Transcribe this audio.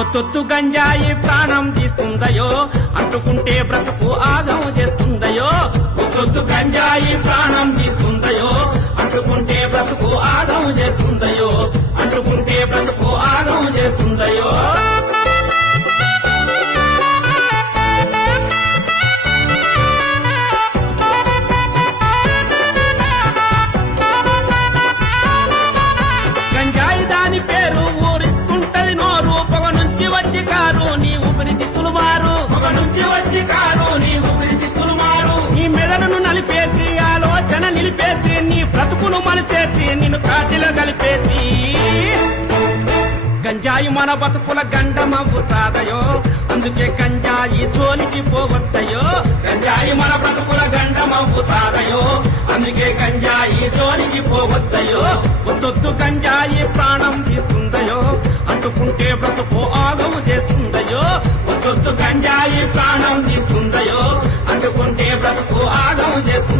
ఒత్తొత్తు గంజాయి ప్రాణం తీస్తుందయో, అంటుకుంటే బ్రతుకు ఆగం చేస్తుందయో. ఒత్తొత్తు గంజాయి ప్రాణం తీస్తుందయో, అంటుకుంటే బ్రతుకు ఆగం చేస్తుందయో, అంటుకుంటే బ్రతుకు ఆగం చేస్తుందయో. గంజాయి దాని పేరు ఊరిస్తుంటది నోరు, పొగ నుంచి వచ్చి కారు నీ ఊపిరితిత్తులు మారు, పొగ నుంచి వచ్చి కారు నీ ఊపిరితిత్తులు మారు. నీ మెదడును నలిపేసి ఆలోచన నిలిపేసి, నీ బ్రతుకును మలిచేసి నిన్ను కాటిలో కలిపేసి. గంజాయి మన బతుకుల గండమవుతాదయో, అందుకే గంజాయి జోలికి పోవద్దయో. గంజాయి మన బ్రతుకుల గండమవుతాదయో, అందుకే గంజాయి జోలికి పోవద్దయో. ఒత్తొత్తు గంజాయి ప్రాణం తీస్తుందయో, అంటుకుంటే బ్రతుకు ఆగము చేస్తుందయో. ఒత్తొత్తు గంజాయి ప్రాణం తీస్తుందయో, అంటుకుంటే బ్రతుకు ఆగము చేస్తుందయో.